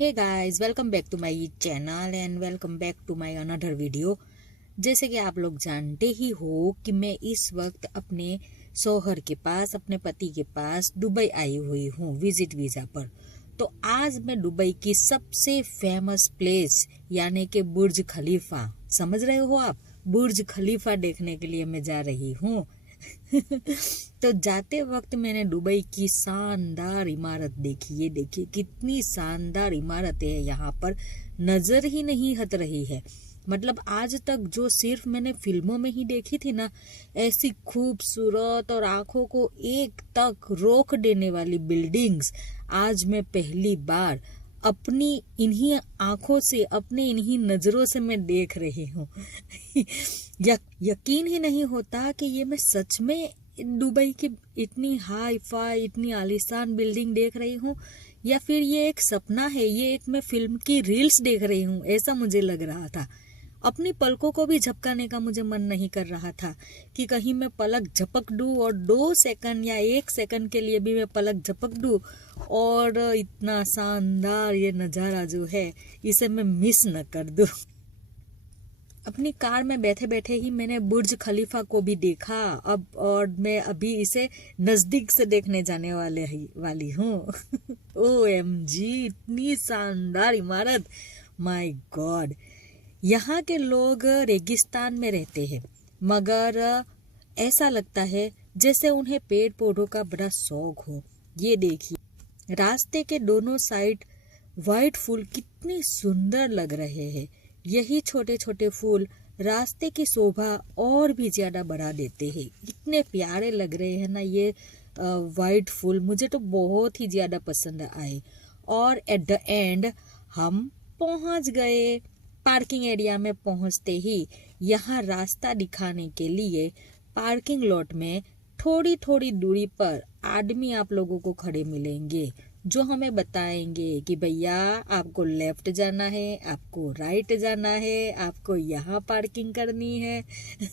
Hey guys, welcome back to my channel and welcome back to my another video. जैसे कि आप लोग जानते ही हो कि मैं इस वक्त अपने शौहर के पास, अपने पति के पास दुबई आई हुई हूँ विजिट वीजा पर। तो आज मैं दुबई की सबसे फेमस प्लेस यानी कि बुर्ज खलीफा, समझ रहे हो आप, बुर्ज खलीफा देखने के लिए मैं जा रही हूँ। तो जाते वक्त मैंने दुबई की शानदार इमारत देखी। ये देखिए कितनी शानदार इमारत है, यहाँ पर नजर ही नहीं हट रही है। मतलब आज तक जो सिर्फ मैंने फिल्मों में ही देखी थी ना, ऐसी खूबसूरत और आंखों को एक तक रोक देने वाली बिल्डिंग्स आज मैं पहली बार अपनी इन्हीं आंखों से, अपने इन्हीं नजरों से मैं देख रही हूँ। यकीन ही नहीं होता कि ये मैं सच में दुबई की इतनी हाई फाई, इतनी आलीशान बिल्डिंग देख रही हूँ, या फिर ये एक सपना है, ये एक मैं फिल्म की रील्स देख रही हूँ, ऐसा मुझे लग रहा था। अपनी पलकों को भी झपकाने का मुझे मन नहीं कर रहा था कि कहीं मैं पलक झपक दूं और 2 सेकंड या 1 सेकंड के लिए भी मैं पलक झपक दूं और इतना शानदार ये नज़ारा जो है इसे मैं मिस न कर दूं। अपनी कार में बैठे बैठे ही मैंने बुर्ज खलीफा को भी देखा अब, और मैं अभी इसे नजदीक से देखने जाने वाली हूँ। OMG, इतनी शानदार इमारत, माय गॉड। यहाँ के लोग रेगिस्तान में रहते हैं, मगर ऐसा लगता है जैसे उन्हें पेड़ पौधों का बड़ा शौक हो। ये देखिए रास्ते के दोनों साइड वाइट फूल कितने सुंदर लग रहे हैं। यही छोटे छोटे फूल रास्ते की शोभा और भी ज्यादा बढ़ा देते हैं। इतने प्यारे लग रहे हैं ना ये वाइट फूल, मुझे तो बहुत ही ज्यादा पसंद आए। और एट द एंड हम पहुंच गए। पार्किंग एरिया में पहुंचते ही यहाँ रास्ता दिखाने के लिए पार्किंग लॉट में थोड़ी थोड़ी दूरी पर आदमी आप लोगों को खड़े मिलेंगे, जो हमें बताएंगे कि भैया आपको लेफ्ट जाना है, आपको राइट जाना है, आपको यहाँ पार्किंग करनी है।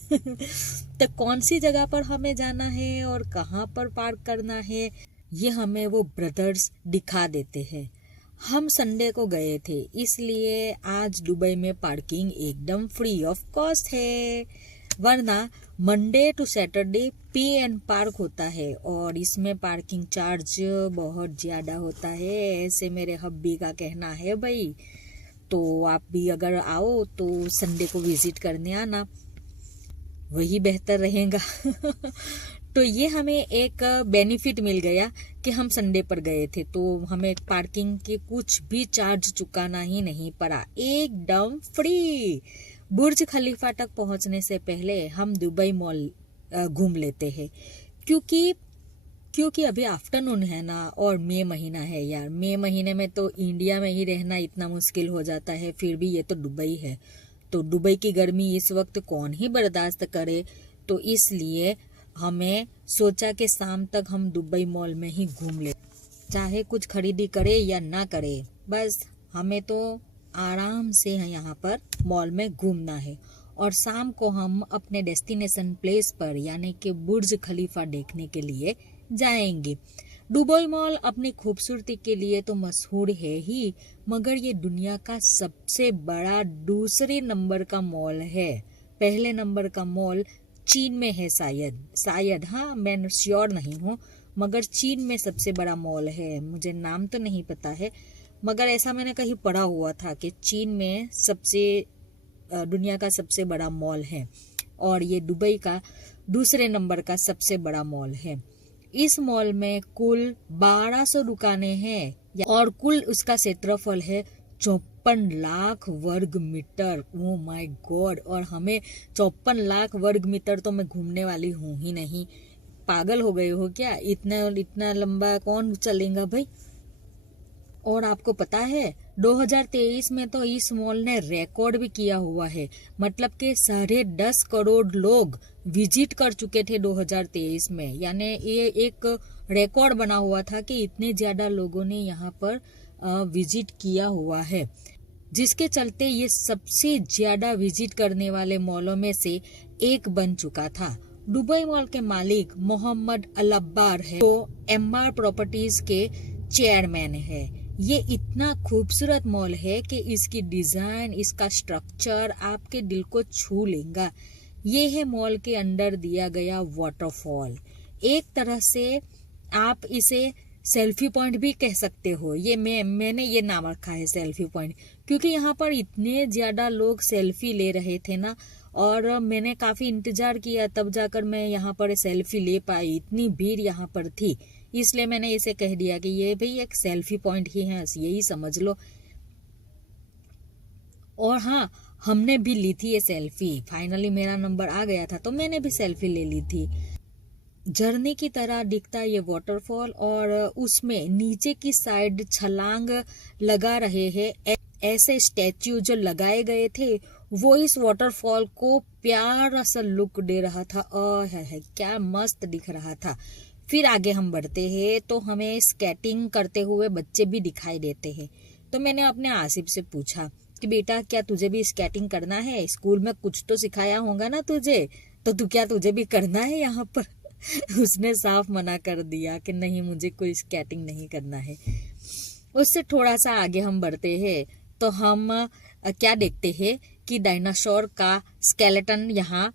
तो कौन सी जगह पर हमें जाना है और कहाँ पर पार्क करना है, ये हमें वो ब्रदर्स दिखा देते हैं। हम संडे को गए थे, इसलिए आज दुबई में पार्किंग एकदम फ्री ऑफ कॉस्ट है, वरना मंडे टू सैटरडे पे एंड पार्क होता है और इसमें पार्किंग चार्ज बहुत ज्यादा होता है, ऐसे मेरे हब्बी का कहना है भाई। तो आप भी अगर आओ तो संडे को विजिट करने आना, वही बेहतर रहेगा। तो ये हमें एक बेनिफिट मिल गया कि हम संडे पर गए थे, तो हमें पार्किंग के कुछ भी चार्ज चुकाना ही नहीं पड़ा, एकदम फ्री। बुर्ज खलीफा तक पहुंचने से पहले हम दुबई मॉल घूम लेते हैं, क्योंकि अभी आफ्टरनून है ना और मई महीना है यार। मई महीने में तो इंडिया में ही रहना इतना मुश्किल हो जाता है, फिर भी ये तो दुबई है, तो दुबई की गर्मी इस वक्त कौन ही बर्दाश्त करे। तो इसलिए हमें सोचा कि शाम तक हम दुबई मॉल में ही घूम ले, चाहे कुछ खरीदी करे या ना करे, बस हमें तो आराम से यहाँ पर मॉल में घूमना है। और शाम को हम अपने डेस्टिनेशन प्लेस पर यानी कि बुर्ज खलीफा देखने के लिए जाएंगे। दुबई मॉल अपनी खूबसूरती के लिए तो मशहूर है ही, मगर ये दुनिया का सबसे बड़ा दूसरे नंबर का मॉल है। पहले नंबर का मॉल चीन में है, शायद हाँ, मैं श्योर नहीं हूँ, मगर चीन में सबसे बड़ा मॉल है। मुझे नाम तो नहीं पता है, मगर ऐसा मैंने कहीं पढ़ा हुआ था कि चीन में दुनिया का सबसे बड़ा मॉल है और ये दुबई का दूसरे नंबर का सबसे बड़ा मॉल है। इस मॉल में कुल 1200 दुकानें हैं और कुल उसका क्षेत्रफल है 54 लाख वर्ग मीटर। ओ माय गॉड, और हमें 54 लाख वर्ग मीटर तो मैं घूमने वाली हूँ ही नहीं। पागल हो गए हो क्या, इतना लंबा कौन चलेगा भाई। और आपको पता है 2023 में तो इस मॉल ने रिकॉर्ड भी किया हुआ है, मतलब कि 10.5 करोड़ लोग विजिट कर चुके थे 2023 में। यानी ये एक रिकॉर्ड बना हुआ था कि इतने ज्यादा लोगों ने यहाँ पर विजिट किया हुआ है, जिसके चलते ये सबसे ज्यादा विजिट करने वाले मॉलों में से एक बन चुका था। दुबई मॉल के मालिक मोहम्मद अल अब्बार है, तो एमआर प्रॉपर्टीज के चेयरमैन है। ये इतना खूबसूरत मॉल है कि इसकी डिजाइन, इसका स्ट्रक्चर आपके दिल को छू लेगा। ये है मॉल के अंदर दिया गया वाटरफॉल। एक तरह से आप इसे सेल्फी पॉइंट भी कह सकते हो। ये मैंने ये नाम रखा है सेल्फी पॉइंट, क्योंकि यहाँ पर इतने ज्यादा लोग सेल्फी ले रहे थे ना, और मैंने काफी इंतजार किया तब जाकर मैं यहाँ पर सेल्फी ले पाई। इतनी भीड़ यहाँ पर थी, इसलिए मैंने इसे कह दिया कि ये भी एक सेल्फी पॉइंट ही है, यही समझ लो। और हाँ, हमने भी ली थी ये सेल्फी। फाइनली मेरा नंबर आ गया था तो मैंने भी सेल्फी ले ली थी। झरने की तरह दिखता ये वाटरफॉल, और उसमें नीचे की साइड छलांग लगा रहे हैं ऐसे स्टैच्यू जो लगाए गए थे, वो इस वाटरफॉल को प्यारा सा लुक दे रहा था। है क्या मस्त दिख रहा था। फिर आगे हम बढ़ते हैं तो हमें स्केटिंग करते हुए बच्चे भी दिखाई देते हैं। तो मैंने अपने आसिफ से पूछा कि बेटा क्या तुझे भी स्केटिंग करना है? स्कूल में कुछ तो सिखाया होगा ना तुझे, तो तुझे भी करना है यहाँ पर? उसने साफ मना कर दिया कि नहीं, मुझे कोई स्केटिंग नहीं करना है। उससे थोड़ा सा आगे हम बढ़ते हैं तो हम क्या देखते हैं कि डायनासोर का स्केलेटन यहाँ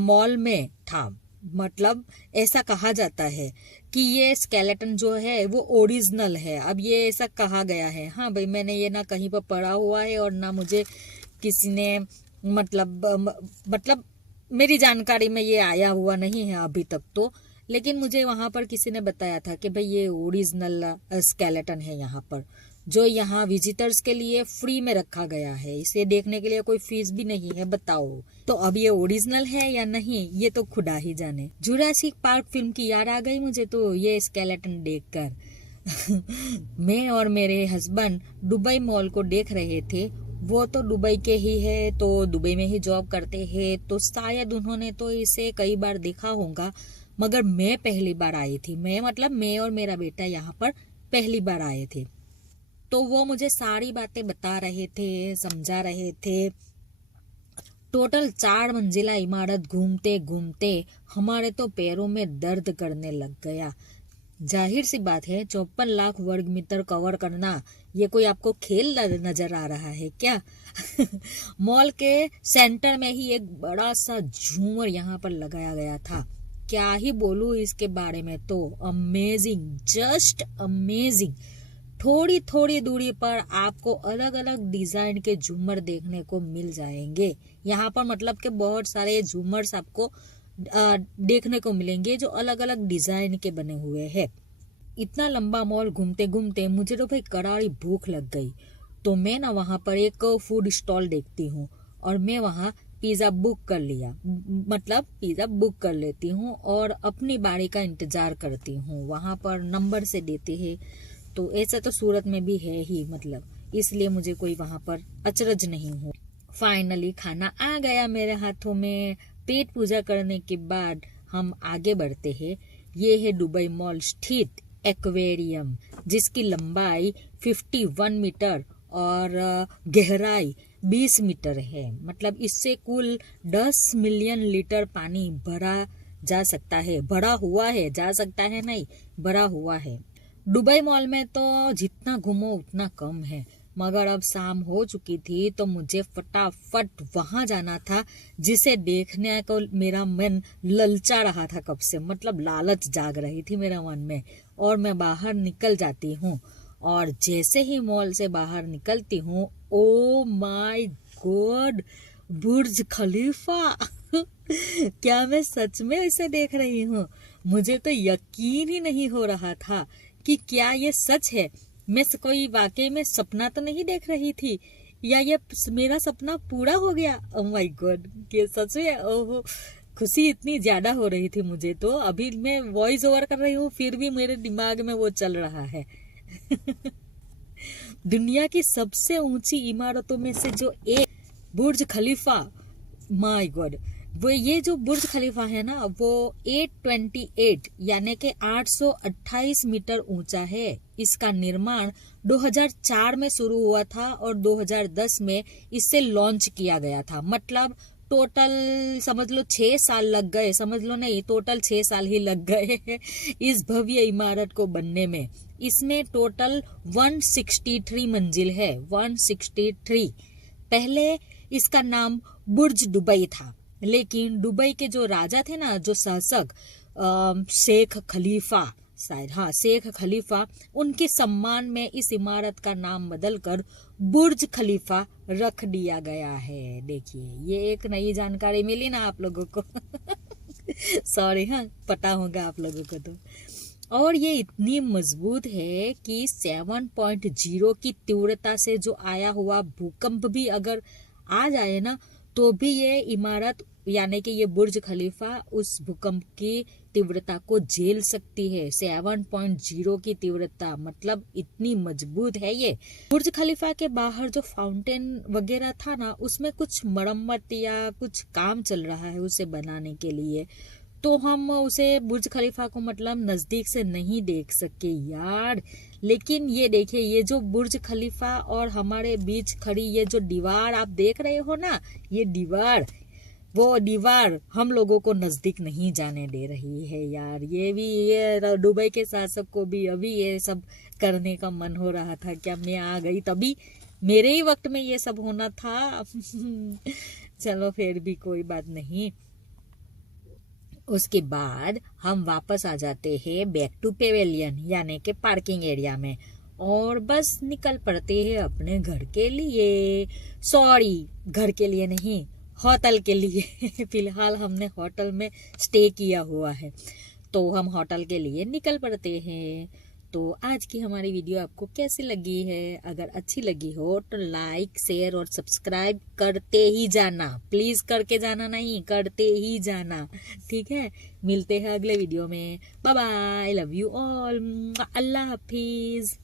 मॉल में था। मतलब ऐसा कहा जाता है कि ये स्केलेटन जो है वो ओरिजिनल है। अब ये ऐसा कहा गया है। हाँ भाई, मैंने ये ना कहीं पर पढ़ा हुआ है और ना मुझे किसी ने मतलब मेरी जानकारी में ये आया हुआ नहीं है अभी तक तो, लेकिन मुझे वहां पर किसी ने बताया था कि भाई ये ओरिजिनल स्केलेटन है यहाँ पर, जो यहाँ विजिटर्स के लिए फ्री में रखा गया है। इसे देखने के लिए कोई फीस भी नहीं है। बताओ तो अब ये ओरिजिनल है या नहीं, ये तो खुदा ही जाने। जुरासिक पार्क फिल्म की याद आ गई मुझे तो ये स्केलेटन देखकर। मैं और मेरे हस्बैंड दुबई मॉल को देख रहे थे। वो तो दुबई के ही है, तो दुबई में ही जॉब करते हैं, तो शायद उन्होंने तो इसे कई बार देखा होगा, मगर मैं पहली बार आई थी। मैं और मेरा बेटा यहाँ पर पहली बार आए थे। तो वो मुझे सारी बातें बता रहे थे, समझा रहे थे। टोटल 4 मंजिला इमारत घूमते घूमते हमारे तो पैरों में दर्द करने लग गया। जाहिर सी बात है 54 लाख वर्ग मीटर कवर करना ये कोई आपको खेल नजर आ रहा है क्या? मॉल के सेंटर में ही एक बड़ा सा झूमर यहाँ पर लगाया गया था। क्या ही बोलूं इसके बारे में, तो अमेजिंग, जस्ट अमेजिंग। थोड़ी थोड़ी दूरी पर आपको अलग अलग डिजाइन के झूमर देखने को मिल जाएंगे यहाँ पर। मतलब कि बहुत सारे झूमर्स आपको देखने को मिलेंगे जो अलग अलग डिजाइन के बने हुए हैं। इतना लंबा मॉल घूमते घूमते मुझे तो भाई करारी भूख लग गई। तो मैं ना वहां पर एक फूड स्टॉल देखती हूँ और मैं वहां पिज्जा बुक कर लिया। मतलब पिज्जा बुक कर लेती हूँ और अपनी बारी का इंतजार करती हूँ। वहां पर नंबर से देते हैं, तो ऐसा तो सूरत में भी है ही, मतलब इसलिए मुझे कोई वहां पर अचरज नहीं हो। फाइनली खाना आ गया मेरे हाथों में। पेट पूजा करने के बाद हम आगे बढ़ते हैं। ये है दुबई मॉल स्थित एक्वेरियम, जिसकी लंबाई 51 मीटर और गहराई 20 मीटर है। मतलब इससे कुल 10 मिलियन लीटर पानी भरा जा सकता है। भरा हुआ है, जा सकता है नहीं, भरा हुआ है। दुबई मॉल में तो जितना घूमो उतना कम है, मगर अब शाम हो चुकी थी तो मुझे फटाफट वहां जाना था, जिसे देखने को मेरा मन ललचा रहा था कब से। मतलब लालच जाग रही थी मेरे मन में। और मैं बाहर निकल जाती हूँ, और जैसे ही मॉल से बाहर निकलती हूँ, ओ माय गॉड, बुर्ज खलीफा। क्या मैं सच में इसे देख रही हूँ? मुझे तो यकीन ही नहीं हो रहा था कि क्या ये सच है। मैं कोई वाकई में सपना तो नहीं देख रही थी, या ये मेरा सपना पूरा हो गया। ओह माय गॉड, ये सच में। ओह, खुशी इतनी ज्यादा हो रही थी मुझे तो। अभी मैं वॉइस ओवर कर रही हूँ, फिर भी मेरे दिमाग में वो चल रहा है। दुनिया की सबसे ऊंची इमारतों में से जो एक बुर्ज खलीफा, माय गॉड, वो ये जो बुर्ज खलीफा है ना, वो 828 यानी कि 828 मीटर ऊंचा है। इसका निर्माण 2004 में शुरू हुआ था और 2010 में इसे लॉन्च किया गया था। मतलब टोटल समझ लो 6 साल लग गए, समझ लो नहीं, टोटल 6 साल ही लग गए इस भव्य इमारत को बनने में। इसमें टोटल 163 मंजिल है, 163। पहले इसका नाम बुर्ज दुबई था, लेकिन दुबई के जो राजा थे ना, जो शासक शेख खलीफा, शायद हाँ शेख खलीफा, उनके सम्मान में इस इमारत का नाम बदलकर बुर्ज खलीफा रख दिया गया है। देखिए, ये एक नई जानकारी मिली ना आप लोगों को सॉरी, हाँ पता होगा आप लोगों को तो। और ये इतनी मजबूत है कि 7.0 की तीव्रता से जो आया हुआ भूकंप भी अगर आ जाए ना, तो भी ये इमारत यानी कि ये बुर्ज खलीफा उस भूकंप की तीव्रता को झेल सकती है। 7.0 की तीव्रता, मतलब इतनी मजबूत है ये। बुर्ज खलीफा के बाहर जो फाउंटेन वगैरह था ना, उसमें कुछ मरम्मत या कुछ काम चल रहा है उसे बनाने के लिए, तो हम उसे बुर्ज खलीफा को मतलब नजदीक से नहीं देख सके यार। लेकिन ये देखिए, ये जो बुर्ज खलीफा और हमारे बीच खड़ी ये जो दीवार आप देख रहे हो ना, ये दीवार, वो दीवार हम लोगों को नजदीक नहीं जाने दे रही है यार। ये भी, ये दुबई के शासक को भी अभी ये सब करने का मन हो रहा था, क्या मैं आ गई तभी मेरे ही वक्त में ये सब होना था चलो फिर भी कोई बात नहीं। उसके बाद हम वापस आ जाते हैं बैक टू पेवेलियन यानी कि पार्किंग एरिया में, और बस निकल पड़ते हैं अपने घर के लिए। सॉरी, घर के लिए नहीं, होटल के लिए फिलहाल हमने होटल में स्टे किया हुआ है, तो हम होटल के लिए निकल पड़ते हैं। तो आज की हमारी वीडियो आपको कैसी लगी है? अगर अच्छी लगी हो तो लाइक, शेयर और सब्सक्राइब करते ही जाना, प्लीज करके जाना नहीं, करते ही जाना, ठीक है। मिलते हैं अगले वीडियो में। Bye bye, love you all, अल्लाह हाफिज।